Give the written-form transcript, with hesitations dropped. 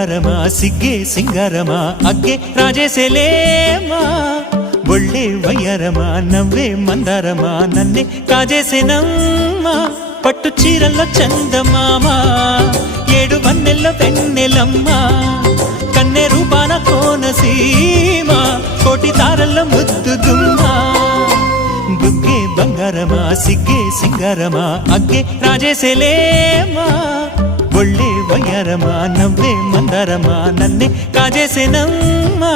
బంగారమా సిగ్గే సింగారమా అగ్గే రాజేసేలేమా ఒళ్ళే వయ్యారమా నవ్వే మందారమా నన్నే కాజేసేనమ్మా పట్టు చీరల్లో చందమామా ఏడు వన్నెల్లో వెన్నెలమ్మా కన్నె రూపాన కోనసీమ కోటి తారల్లో ముద్దుగుమ్మా బుగ్గే బంగారమా సిగ్గే సింగారమా అగ్గే రాజేసేలేమా ఒళ్ళే వయ్యారమా నవ్వే మందారమా నన్నే కాజేసేనమ్మా